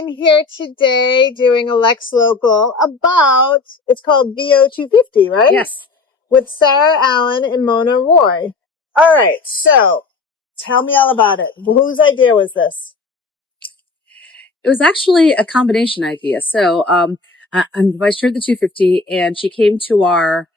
I'm here today doing a LexLocal about, it's called VO250, right? Yes. With Sara Allen and Mona Roy. All right, so tell me all about it. Whose idea was this? It was actually a combination idea. So I'm the vice chair of the 250, and she came to our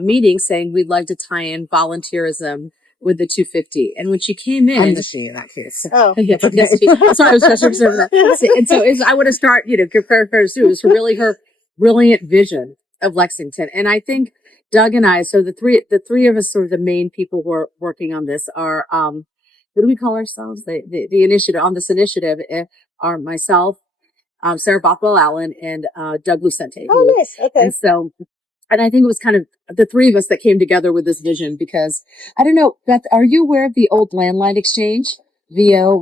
meeting saying we'd like to tie in volunteerism with the 250. And when she came in, I'm the she in that case. Oh, yes, okay. Yes, I'm sorry, I was just observing that. And so I want to start, compare Sue. It was really her brilliant vision of Lexington. And I think Doug and I, so the three of us, sort of the main people who are working on this are, what do we call ourselves? The initiative on this initiative are myself, Sara Boutwell Allen, and Doug Lucente. Oh, nice. Okay. And I think it was kind of the three of us that came together with this vision because I don't know, Beth, are you aware of the old landline exchange? VO.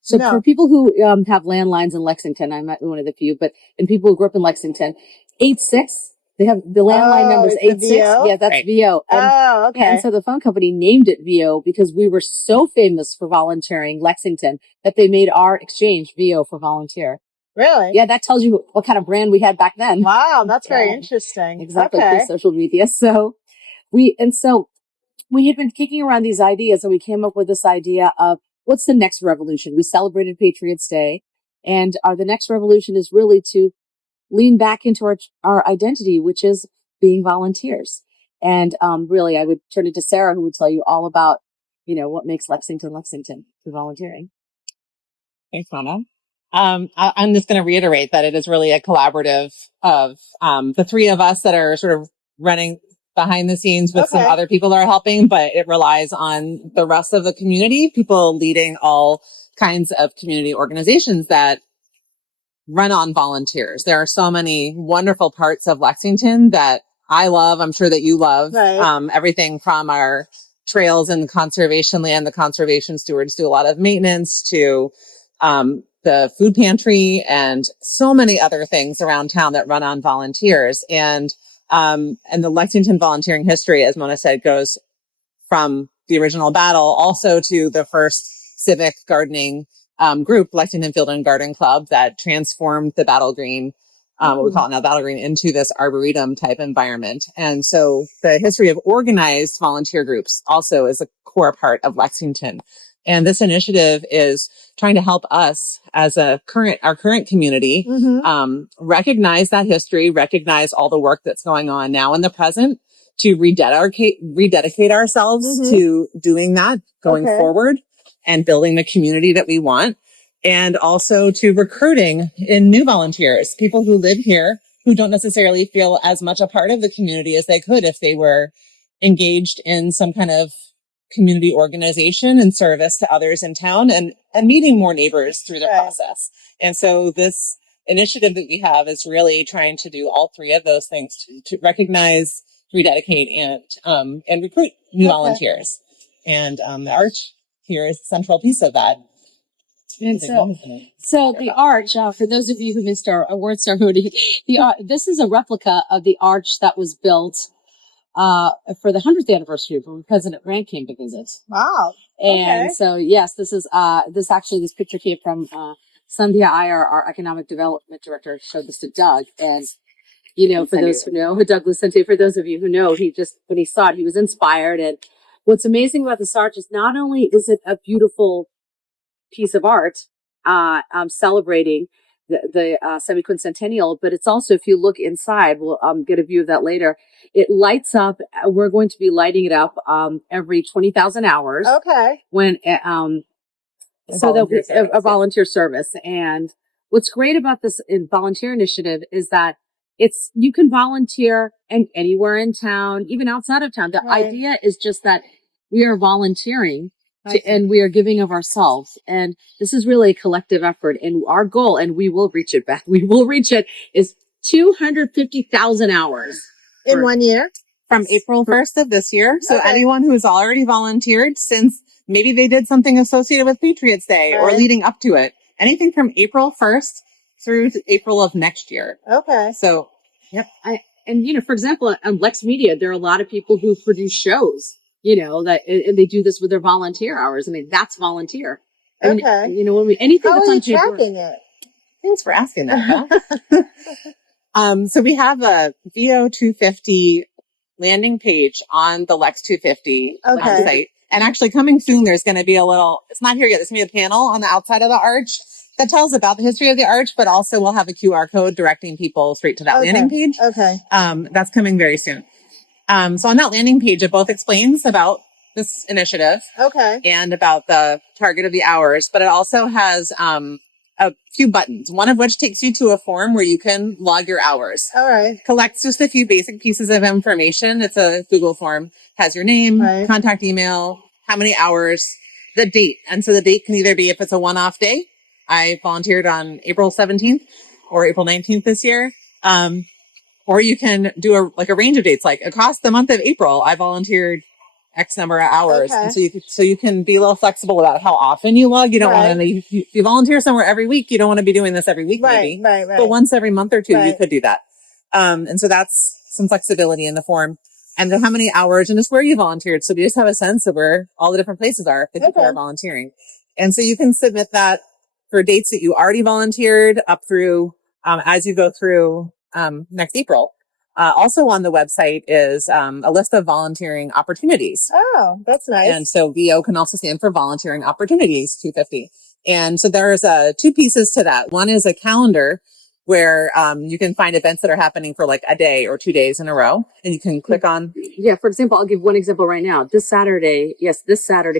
So No. for people who have landlines in Lexington, I'm not one of the few, and people who grew up in Lexington, 86, they have the landline numbers 86. Yeah, that's right. VO. And, okay. And so the phone company named it VO because we were so famous for volunteering Lexington that they made our exchange VO for volunteer. Really? Yeah, that tells you what kind of brand we had back then. Wow, that's very interesting. Exactly, okay. through social media. So we had been kicking around these ideas, and we came up with this idea of what's the next revolution? We celebrated Patriots Day, and the next revolution is really to lean back into our identity, which is being volunteers. And really, I would turn it to Sara, who would tell you all about, what makes Lexington through volunteering. Thanks, Mona. I'm just going to reiterate that it is really a collaborative of the three of us that are sort of running behind the scenes with some other people that are helping, but it relies on the rest of the community, people leading all kinds of community organizations that run on volunteers. There are so many wonderful parts of Lexington that I love. I'm sure that you love. Right. Everything from our trails and conservation land, the conservation stewards do a lot of maintenance to the food pantry and so many other things around town that run on volunteers. And the Lexington volunteering history, as Mona said, goes from the original battle also to the first civic gardening group, Lexington Field and Garden Club, that transformed the Battle Green, what we call it now, Battle Green, into this arboretum type environment. And so the history of organized volunteer groups also is a core part of Lexington. And this initiative is trying to help us as our current community, recognize that history, recognize all the work that's going on now in the present, to rededicate ourselves to doing that going forward and building the community that we want. And also to recruiting in new volunteers, people who live here who don't necessarily feel as much a part of the community as they could if they were engaged in some kind of community organization and service to others in town and meeting more neighbors through the process. And so this initiative that we have is really trying to do all three of those things to recognize, rededicate, and recruit new volunteers. And the Arch here is a central piece of that. And so the Arch, for those of you who missed our award ceremony, this is a replica of the Arch that was built for the 100th anniversary when President Grant came to visit. Wow. And so, yes, this picture came from Sandhya Iyer, our economic development director, showed this to Doug. And, for those who know, Doug Lucente, for those of you who know, when he saw it, he was inspired. And what's amazing about this arch is not only is it a beautiful piece of art, celebrating the semi-quincentennial, but it's also, if you look inside, we'll get a view of that later, it lights up. We're going to be lighting it up every 20,000 hours. Okay. When a volunteer service. And what's great about this volunteer initiative is that you can volunteer anywhere in town, even outside of town. The idea is just that we are volunteering and we are giving of ourselves. And this is really a collective effort. And our goal, and we will reach it, Beth, is 250,000 hours. In 1 year? From April 1st of this year. So anyone who's already volunteered since maybe they did something associated with Patriots Day or leading up to it, anything from April 1st through to April of next year. Okay. So, yep. For example, on Lex Media, there are a lot of people who produce shows, and they do this with their volunteer hours. I mean, that's volunteer. Okay. When anything How that's are on you paper, tracking it? Thanks for asking that, Beth. So we have a VO250 landing page on the Lex 250 website. And actually coming soon, there's going to be it's not here yet. There's going to be a panel on the outside of the arch that tells about the history of the arch, but also we'll have a QR code directing people straight to that landing page. That's coming very soon. So on that landing page, it both explains about this initiative and about the target of the hours, but it also has a few buttons, one of which takes you to a form where you can log your hours. Collects just a few basic pieces of information. It's a Google form, has your name, contact email, how many hours, the date. And so the date can either be if it's a one-off day. I volunteered on April 17th or April 19th this year. Or you can do a range of dates, like across the month of April, I volunteered X number of hours. And so you can be a little flexible about how often you log. You don't want to, if you volunteer somewhere every week, you don't want to be doing this every week, maybe. But once every month or two, you could do that. And so that's some flexibility in the form. And then how many hours and just where you volunteered. So we just have a sense of where all the different places are if people are volunteering. And so you can submit that for dates that you already volunteered up through, as you go through, next April. Also on the website is a list of volunteering opportunities. Oh, that's nice. And so VO can also stand for Volunteering Opportunities 250. And so there's two pieces to that. One is a calendar where you can find events that are happening for like a day or 2 days in a row. And you can click on. Yeah, for example, I'll give one example right now. This Saturday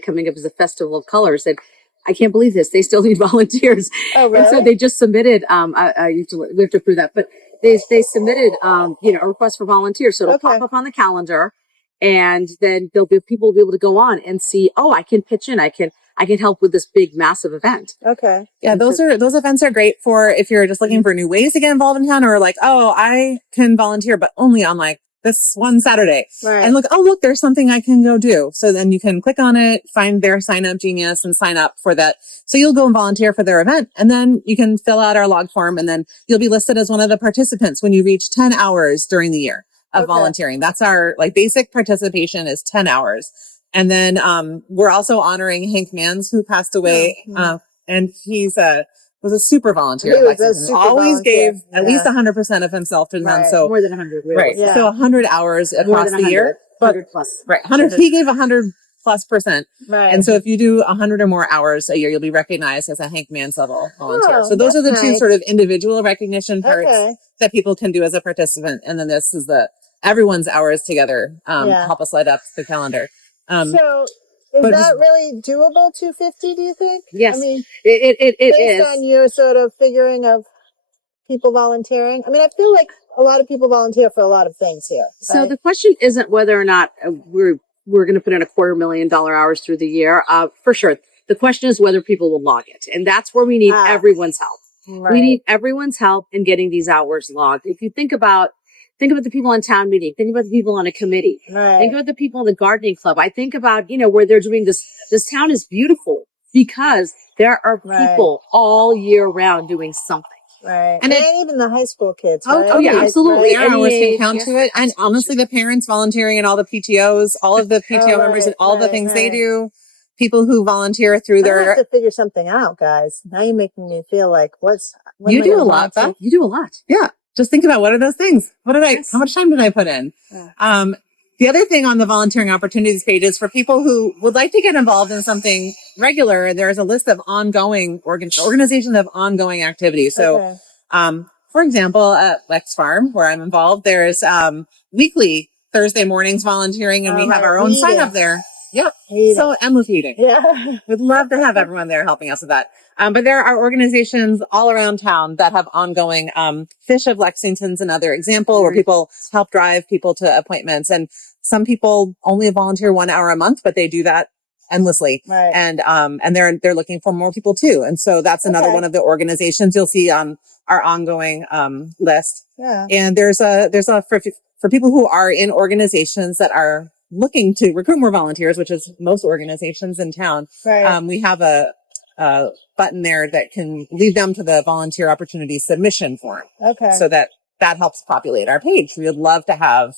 coming up is the Festival of Colors. And I can't believe this. They still need volunteers. Oh, really? And so they just submitted, we have to approve that, but they submitted, a request for volunteers. So it'll pop up on the calendar, and then people will be able to go on and see, oh, I can pitch in. I can help with this big, massive event. Yeah, those events are great for if you're just looking for new ways to get involved in town, or like, oh, I can volunteer, but only on like this one Saturday. And look, there's something I can go do. So then you can click on it, find their sign up genius and sign up for that. So you'll go and volunteer for their event, and then you can fill out our log form, and then you'll be listed as one of the participants when you reach 10 hours during the year of volunteering. That's our basic participation is 10 hours. And then, we're also honoring Hank Mans, who passed away. And he's was a super volunteer. He was a super always volunteer. Gave at least 100% of himself to them. So more than 100. Right. Yeah. So 100 hours across the year. 100 plus. Right. 100. He gave 100+%. Right. And so if you do 100 or more hours a year, you'll be recognized as a Hank Mans level volunteer. Oh, so those are the two nice. sort of individual recognition parts that people can do as a participant. And then this is everyone's hours together, help us light up the calendar. So is that really doable, 250, do you think? Yes. I mean, it based is. on your sort of figuring of people volunteering. I mean, I feel like a lot of people volunteer for a lot of things here. So right? the question isn't whether or not we're going to put in $250,000 hours through the year. For sure. The question is whether people will log it. And that's where we need everyone's help. Right. We need everyone's help in getting these hours logged. If you think about the people on town meeting, think about the people on a committee, think about the people in the gardening club. I think about, where they're doing this town is beautiful because there are people all year round doing something. Right. And even the high school kids. Oh, right? oh yeah, absolutely. Their hours can count to it. And honestly, the parents volunteering and all the PTOs, all of the PTO members and all the things they do, people who volunteer through I have to figure something out, guys. Now you're making me feel like you do a lot, Beth. You do a lot. Yeah. Just think about what are those things? How much time did I put in? The other thing on the volunteering opportunities page is for people who would like to get involved in something regular. There's a list of ongoing organizations of ongoing activities. So, for example, at Lex Farm, where I'm involved, there's, weekly Thursday mornings volunteering, and we have our own sign up there. Yep. So endless eating. Yeah. We'd love to have everyone there helping us with that. But there are organizations all around town that have ongoing, Fish of Lexington's another example where people help drive people to appointments. And some people only volunteer 1 hour a month, but they do that endlessly. Right. And they're looking for more people too. And so that's another one of the organizations you'll see on our ongoing, list. Yeah. And there's for people who are in organizations that are looking to recruit more volunteers, which is most organizations in town. Right. We have a button there that can lead them to the volunteer opportunity submission form. Okay. So that helps populate our page. We would love to have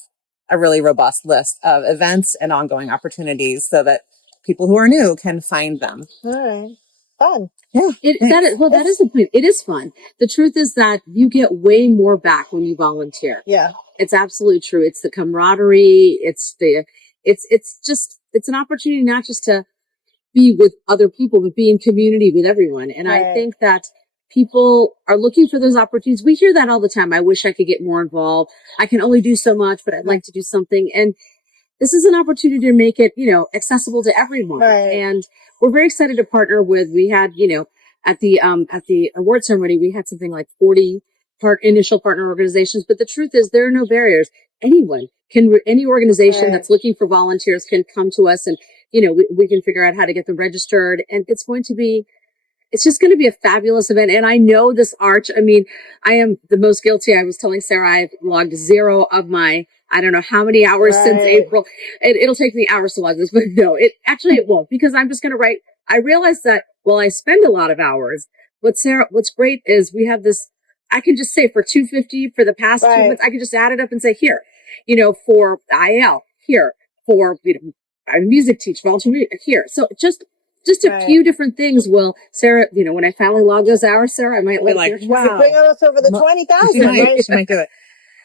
a really robust list of events and ongoing opportunities so that people who are new can find them. All right. fun. Yeah. That is the point. It is fun. The truth is that you get way more back when you volunteer. Yeah. It's absolutely true. It's the camaraderie. It's an opportunity not just to be with other people, but be in community with everyone. And I think that people are looking for those opportunities. We hear that all the time. I wish I could get more involved. I can only do so much, but I'd like to do something. And this is an opportunity to make it, accessible to everyone. Right. And we're very excited to partner with, we had, at the award ceremony, we had something like 40 initial partner organizations. But the truth is there are no barriers. Any organization that's looking for volunteers can come to us and, we can figure out how to get them registered. And it's just going to be a fabulous event. And I know this Arch, I am the most guilty. I was telling Sara, I've logged 0 of my, I don't know how many hours since April. It'll take me hours to log this, but no, it won't, because I'm just going to write. I realize that, I spend a lot of hours, but Sara, what's great is we have this, I can just say for 250 for the past 2 months, I can just add it up and say, here, for IL, here, for, a music teach, volunteer here. So just a few different things. Well, Sara, when I finally log those hours, Sara, I might be like, wow, bring us over the 20,000, right? She might do it.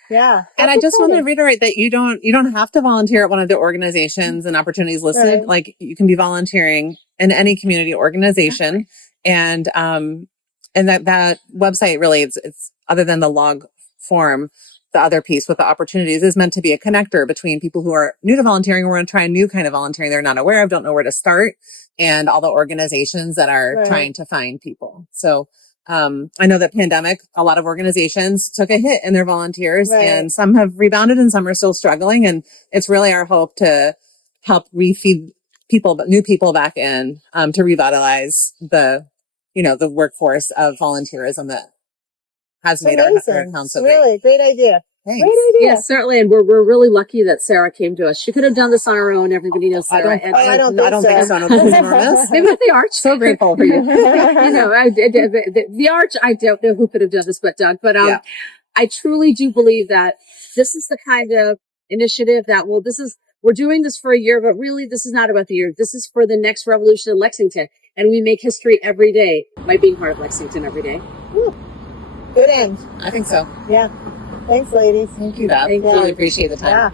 Yeah. And I just want to reiterate that you don't have to volunteer at one of the organizations and opportunities listed. Like, you can be volunteering in any community organization. And that website really, it's other than the log form, the other piece with the opportunities is meant to be a connector between people who are new to volunteering or want to try a new kind of volunteering they're not aware of, don't know where to start, and all the organizations that are trying to find people. So I know that pandemic, a lot of organizations took a hit in their volunteers, and some have rebounded and some are still struggling. And it's really our hope to help refeed new people back in, to revitalize the workforce of volunteerism that has made our town so great. Great idea. Thanks. Great idea. Yes, certainly. And we're really lucky that Sara came to us. She could have done this on her own. Everybody knows Sara. I don't think so. This is enormous. Maybe with the Arch. So grateful for you. The Arch, I don't know who could have done this but Doug. But I truly do believe that this is the kind of initiative that, we're doing this for a year, but really this is not about the year. This is for the next revolution in Lexington. And we make history every day by being part of Lexington every day. Woo. Good end. I think so. Yeah. Thanks, ladies. Thank you, Beth. Thank you. Really appreciate the time. Yeah.